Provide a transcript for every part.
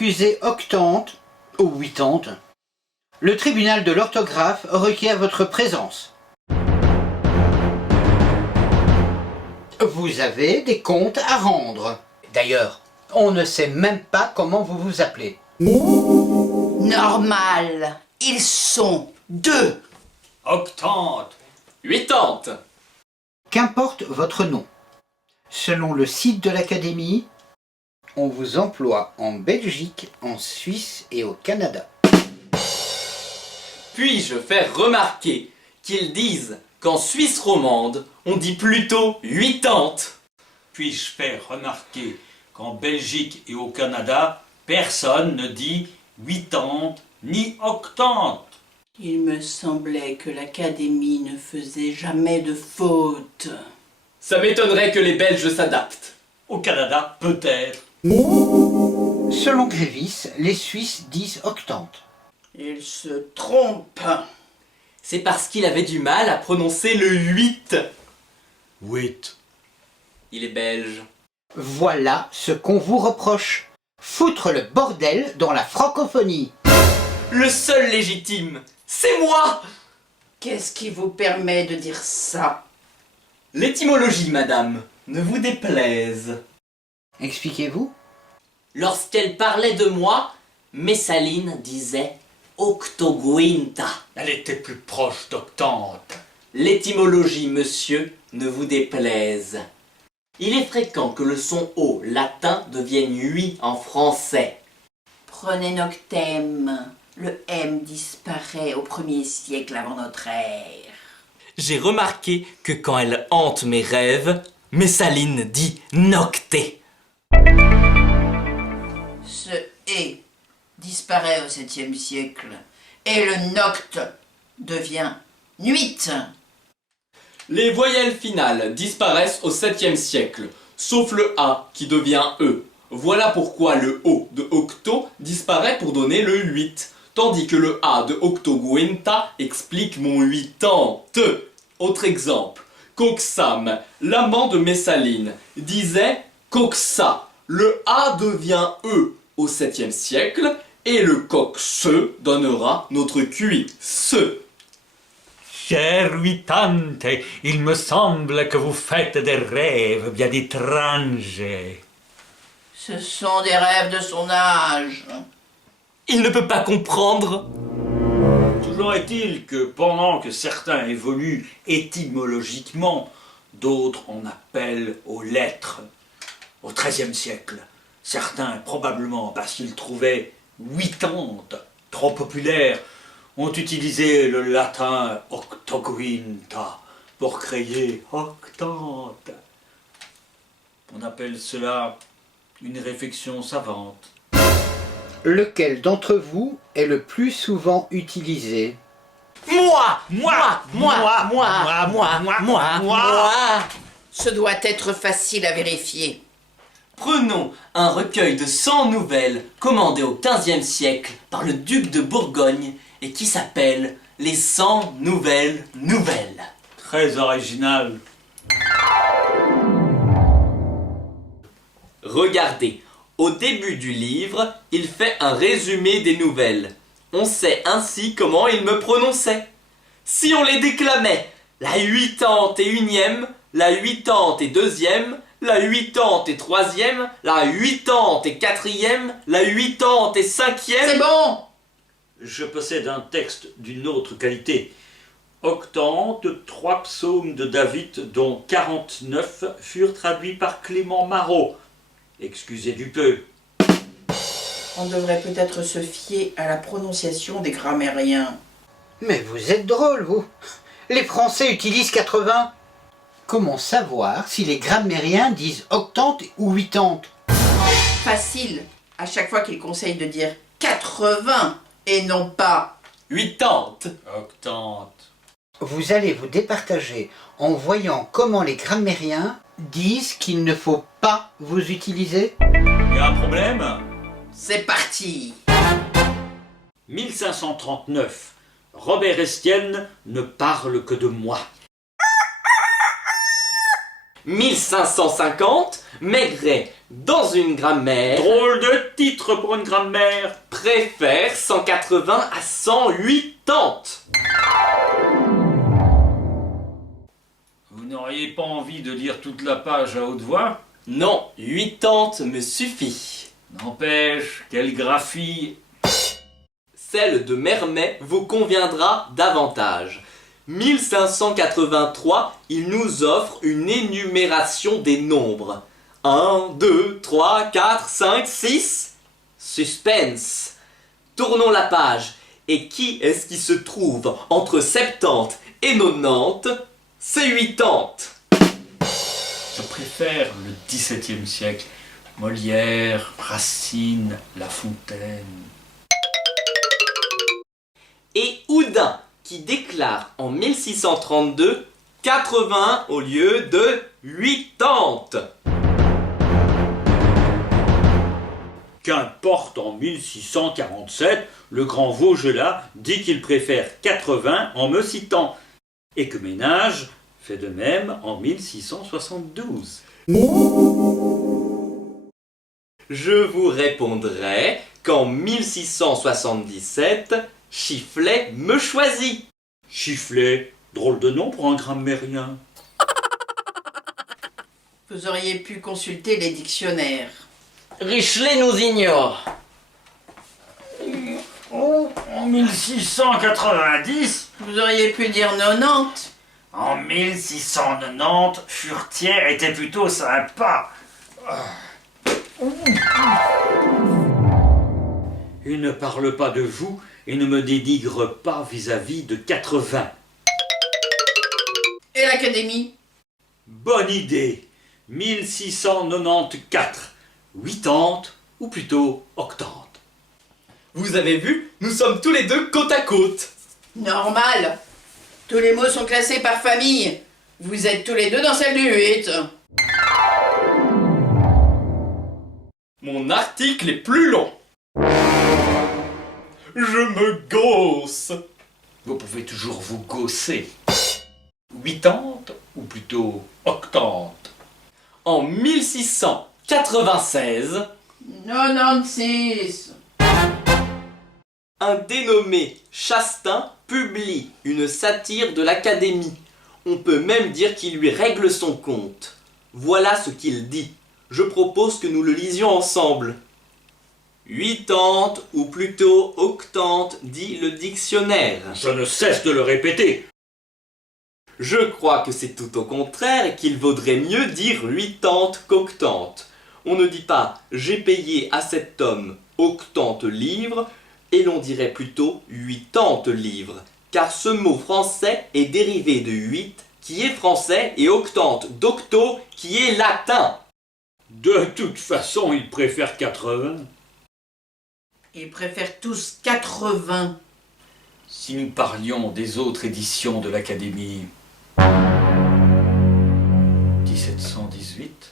accusé octante ou huitante. Le tribunal de l'orthographe requiert votre présence. Vous avez des comptes à rendre. D'ailleurs, on ne sait même pas comment vous vous appelez. Normal. Ils sont 2. Octante. Huitante. Qu'importe votre nom. Selon le site de l'Académie, on vous emploie en Belgique, en Suisse et au Canada. Puis-je faire remarquer qu'ils disent qu'en Suisse romande, on dit plutôt huitante. Puis-je faire remarquer qu'en Belgique et au Canada, personne ne dit huitante ni octante. Il me semblait que l'Académie ne faisait jamais de faute. Ça m'étonnerait que les Belges s'adaptent. Au Canada, peut-être. Selon Grévis, les Suisses disent octante. Il se trompe. C'est parce qu'il avait du mal à prononcer le 8. 8. Il est belge. Voilà ce qu'on vous reproche. Foutre le bordel dans la francophonie. Le seul légitime, c'est moi. Qu'est-ce qui vous permet de dire ça? L'étymologie, madame, ne vous déplaise. Expliquez-vous. Lorsqu'elle parlait de moi, Messaline disait octoguinta. Elle était plus proche d'octante. L'étymologie, monsieur, ne vous déplaise. Il est fréquent que le son O latin devienne 8 en français. Prenez Noctem. Le M disparaît au 1er siècle avant notre ère. J'ai remarqué que quand elle hante mes rêves, Messaline dit nocté. Ce et disparaît au 7e siècle et le noct devient nuit. Les voyelles finales disparaissent au 7e siècle, sauf le A qui devient E. Voilà pourquoi le O de octo disparaît pour donner le 8, tandis que le A de octoguinta explique mon huitante. Autre exemple, Coxam, l'amant de Messaline, disait coxa. Le A devient E au 7e siècle et le coxe donnera notre QI, ce. Chère huitante, il me semble que vous faites des rêves bien étranges. Ce sont des rêves de son âge. Il ne peut pas comprendre. Toujours est-il que pendant que certains évoluent étymologiquement, d'autres en appellent aux lettres. Au XIIIe siècle, certains, probablement parce qu'ils trouvaient huitante trop populaire, ont utilisé le latin octoguinta pour créer octante. On appelle cela une réflexion savante. Lequel d'entre vous est le plus souvent utilisé? Moi. Ce doit être facile à vérifier. Prenons un recueil de 100 nouvelles commandé au XVe siècle par le duc de Bourgogne et qui s'appelle Les 100 nouvelles nouvelles. Très original. Regardez, au début du livre, il fait un résumé des nouvelles. On sait ainsi comment il me prononçait. Si on les déclamait, la huitante et unième, la huitante et deuxième, la huitante et troisième, la huitante et quatrième, la huitante et cinquième... C'est bon! Je possède un texte d'une autre qualité. Octante, 3 psaumes de David, dont 49 furent traduits par Clément Marot. Excusez du peu. On devrait peut-être se fier à la prononciation des grammairiens. Mais vous êtes drôle, vous. Les Français utilisent 80. Comment savoir si les grammairiens disent octante ou huitante? Facile, à chaque fois qu'ils conseillent de dire 80 et non pas Huitante. Octante. Vous allez vous départager en voyant comment les grammairiens disent qu'il ne faut pas vous utiliser. Il y a un problème? c'est parti. 1539. Robert Estienne ne parle que de moi. 1550, Maigret dans une grammaire, Drôle de titre pour une grammaire. préfère 180 à 180. Vous n'auriez pas envie de lire toute la page à haute voix? Non, 80 me suffit. N'empêche, quelle graphie. Celle de Mermet vous conviendra davantage. 1583, il nous offre une énumération des nombres. 1, 2, 3, 4, 5, 6. Suspense. Tournons la page. Et qui est-ce qui se trouve entre 70 et 90? C'est 80. Je préfère le XVIIe siècle. Molière, Racine, La Fontaine. Et Houdin, qui déclare en 1632 80 au lieu de 80. Qu'importe, en 1647, le grand Vaugelas dit qu'il préfère 80 en me citant, et que Ménage fait de même en 1672. Je vous répondrai qu'en 1677, Chifflet me choisit. Chifflet, drôle de nom pour un grammairien. Vous auriez pu consulter les dictionnaires. Richelet nous ignore. En 1690, Vous auriez pu dire 90. en 1690, Furetière était plutôt sympa. Il ne parle pas de vous et ne me dénigre pas vis-à-vis de 80. Et l'Académie? Bonne idée. 1694. 80 ou plutôt 80. Vous avez vu, nous sommes tous les deux côte à côte. Normal. Tous les mots sont classés par famille. Vous êtes tous les deux dans celle du 8. Mon article est plus long. Je me gausse. Vous pouvez toujours vous gausser. 80 ou plutôt 80. En 1696, 96. un dénommé Chastain publie une satire de l'Académie. On peut même dire qu'il lui règle son compte. Voilà ce qu'il dit. Je propose que nous le lisions ensemble. 80 ou plutôt 80, dit le dictionnaire. Je ne cesse de le répéter. Je crois que c'est tout au contraire et qu'il vaudrait mieux dire 80 qu'80. On ne dit pas « j'ai payé à cet homme 80 livres » et l'on dirait plutôt 80 livres, car ce mot français est dérivé de 8 qui est français et 80 d'octo qui est latin. De toute façon, il préfère 80. Ils préfèrent tous 80. Si nous parlions des autres éditions de l'Académie, 1718,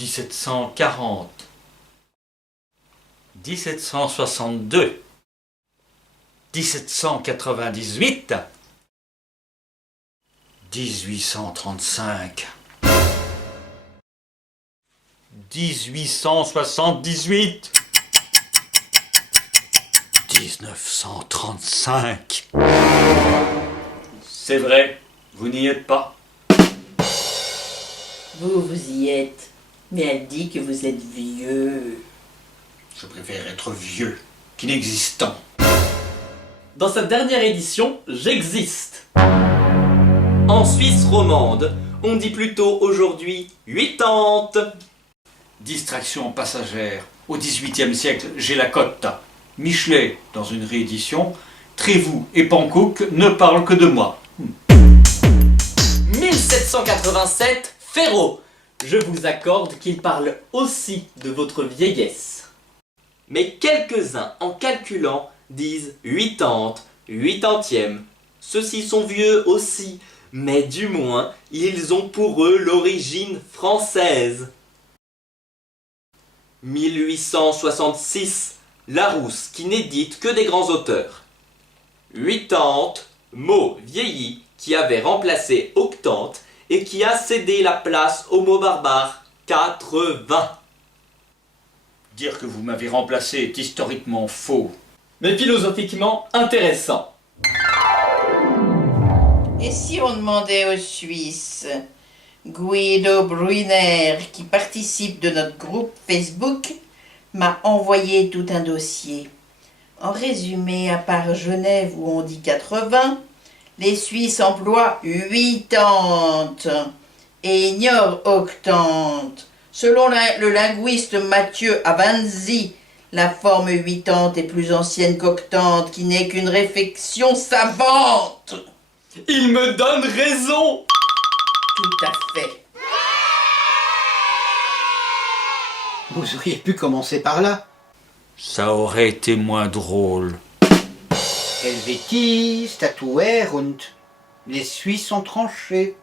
1740, 1762, 1798, 1835, 1878, 1935. C'est vrai, vous n'y êtes pas. Vous y êtes. Mais elle dit que vous êtes vieux. Je préfère être vieux qu'inexistant. Dans cette dernière édition, j'existe. En Suisse romande, on dit plutôt aujourd'hui 80. Distraction passagère. Au XVIIIe siècle, j'ai la cote. Michelet, dans une réédition, Trévoux et Panckoucke ne parlent que de moi. 1787, Ferraud. Je vous accorde qu'il parle aussi de votre vieillesse. Mais quelques-uns, en calculant, disent 80, 80e. Ceux-ci sont vieux aussi, mais du moins, ils ont pour eux l'origine française. 1866, Larousse, qui n'édite que des grands auteurs. 80, mot vieilli, qui avait remplacé 80 et qui a cédé la place au mot barbare. 80. Dire que vous m'avez remplacé est historiquement faux. Mais philosophiquement intéressant. Et si on demandait aux Suisses, Guido Brunner, qui participe de notre groupe Facebook, m'a envoyé tout un dossier. En résumé, à part Genève où on dit 80, les Suisses emploient 80 et ignorent 80. Selon le linguiste Mathieu Avanzi, la forme 80 est plus ancienne qu'octante, qui n'est qu'une réflexion savante. Il me donne raison. Tout à fait. Vous auriez pu commencer par là. Ça aurait été moins drôle. Helvétie, statuaire und. Les Suisses ont tranché.